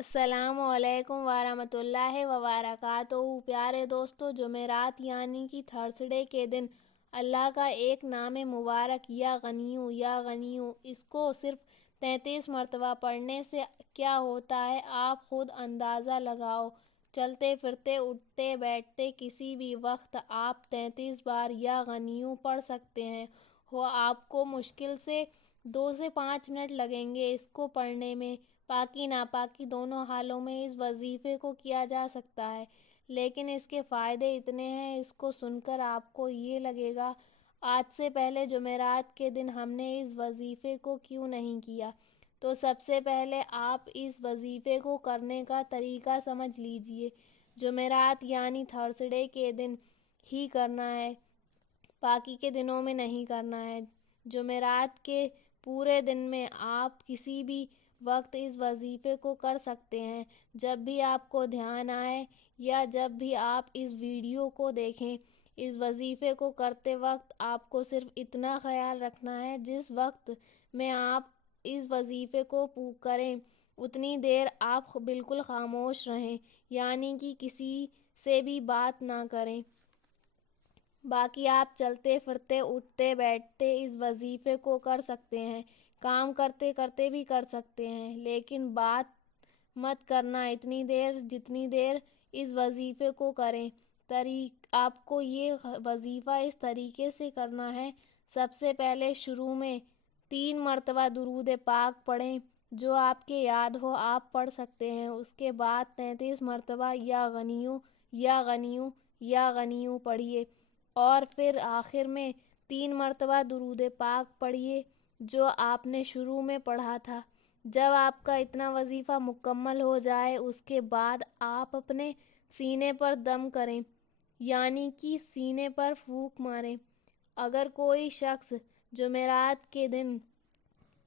السلام علیکم ورحمۃ اللہ وبرکاتہ۔ پیارے دوستو، جمعرات یعنی کہ تھرسڈے کے دن اللہ کا ایک نام مبارک یا غنیو، اس کو صرف 33 مرتبہ پڑھنے سے کیا ہوتا ہے آپ خود اندازہ لگاؤ۔ چلتے پھرتے اٹھتے بیٹھتے کسی بھی وقت آپ 33 بار یا غنیو پڑھ سکتے ہیں۔ آپ کو مشکل سے 2 سے 5 منٹ لگیں گے اس کو پڑھنے میں۔ پاکی ناپاکی دونوں حالوں میں اس وظیفے کو کیا جا سکتا ہے، لیکن اس کے فائدے اتنے ہیں، اس کو سن کر آپ کو یہ لگے گا آج سے پہلے جمعرات کے دن ہم نے اس وظیفے کو کیوں نہیں کیا۔ تو سب سے پہلے آپ اس وظیفے کو کرنے کا طریقہ سمجھ لیجئے۔ جمعرات یعنی تھرسڈے کے دن ہی کرنا ہے، باقی کے دنوں میں نہیں کرنا ہے۔ جمعرات کے پورے دن میں آپ کسی بھی وقت اس وظیفے کو کر سکتے ہیں، جب بھی آپ کو دھیان آئے یا جب بھی آپ اس ویڈیو کو دیکھیں۔ اس وظیفے کو کرتے وقت آپ کو صرف اتنا خیال رکھنا ہے، جس وقت میں آپ اس وظیفے کو کریں اتنی دیر آپ بالکل خاموش رہیں، یعنی کہ کسی سے بھی بات نہ کریں۔ باقی آپ چلتے پھرتے اٹھتے بیٹھتے اس وظیفے کو کر سکتے ہیں، کام کرتے کرتے بھی کر سکتے ہیں، لیکن بات مت کرنا اتنی دیر جتنی دیر اس وظیفے کو کریں۔ آپ کو یہ وظیفہ اس طریقے سے کرنا ہے۔ سب سے پہلے شروع میں 3 مرتبہ درود پاک پڑھیں، جو آپ کے یاد ہو آپ پڑھ سکتے ہیں۔ اس کے بعد 33 مرتبہ یا غنیو پڑھیے، اور پھر آخر میں 3 مرتبہ درود پاک پڑھیے جو آپ نے شروع میں پڑھا تھا۔ جب آپ کا اتنا وظیفہ مکمل ہو جائے اس کے بعد آپ اپنے سینے پر دم کریں، یعنی کہ سینے پر پھونک ماریں۔ اگر کوئی شخص جمعرات کے دن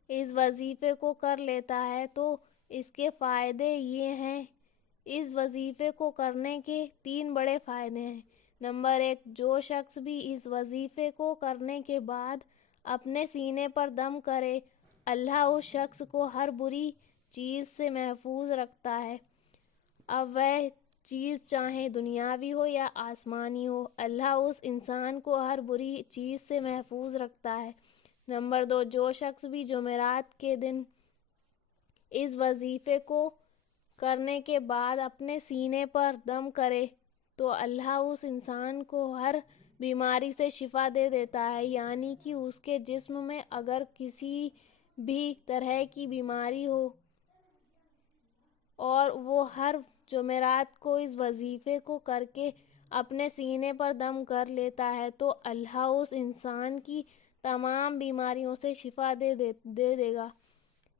اس وظیفے کو کر لیتا ہے تو اس کے فائدے یہ ہیں۔ اس وظیفے کو کرنے کے 3 بڑے فائدے ہیں۔ نمبر 1، جو شخص بھی اس وظیفے کو کرنے کے بعد اپنے سینے پر دم کرے، اللہ اس شخص کو ہر بری چیز سے محفوظ رکھتا ہے، اب وہ چیز چاہے دنیاوی ہو یا آسمانی ہو، اللہ اس انسان کو ہر بری چیز سے محفوظ رکھتا ہے۔ نمبر 2، جو شخص بھی جمعرات کے دن اس وظیفے کو کرنے کے بعد اپنے سینے پر دم کرے تو اللہ اس انسان کو ہر بیماری سے شفا دے دیتا ہے، یعنی کہ اس کے جسم میں اگر کسی بھی طرح کی بیماری ہو اور وہ ہر جمعرات کو اس وظیفے کو کر کے اپنے سینے پر دم کر لیتا ہے تو اللہ اس انسان کی تمام بیماریوں سے شفا دے دے گا۔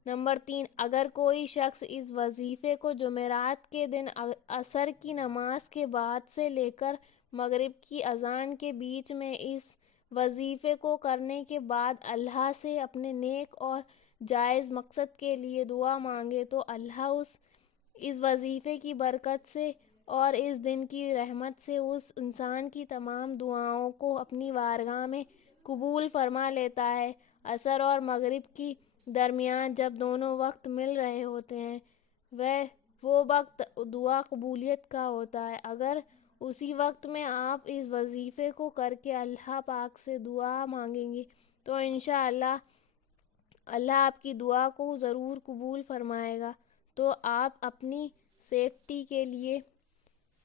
نمبر 3، اگر کوئی شخص اس وظیفے کو جمعرات کے دن عصر کی نماز کے بعد سے لے کر مغرب کی اذان کے بیچ میں اس وظیفے کو کرنے کے بعد اللہ سے اپنے نیک اور جائز مقصد کے لیے دعا مانگے تو اللہ اس وظیفے کی برکت سے اور اس دن کی رحمت سے اس انسان کی تمام دعاؤں کو اپنی بارگاہ میں قبول فرما لیتا ہے۔ عصر اور مغرب کی درمیان جب دونوں وقت مل رہے ہوتے ہیں وہ وقت دعا قبولیت کا ہوتا ہے۔ اگر اسی وقت میں آپ اس وظیفے کو کر کے اللہ پاک سے دعا مانگیں گے تو انشاءاللہ اللہ آپ کی دعا کو ضرور قبول فرمائے گا۔ تو آپ اپنی سیفٹی کے لیے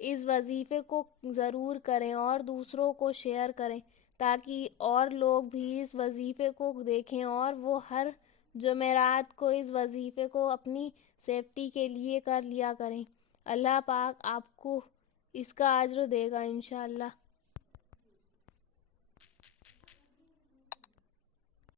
اس وظیفے کو ضرور کریں اور دوسروں کو شیئر کریں، تاکہ اور لوگ بھی اس وظیفے کو دیکھیں اور وہ ہر جمعرات کو اس وظیفے کو اپنی سیفٹی کے لیے کر لیا کریں۔ اللہ پاک آپ کو اس کا اجر دے گا انشاءاللہ۔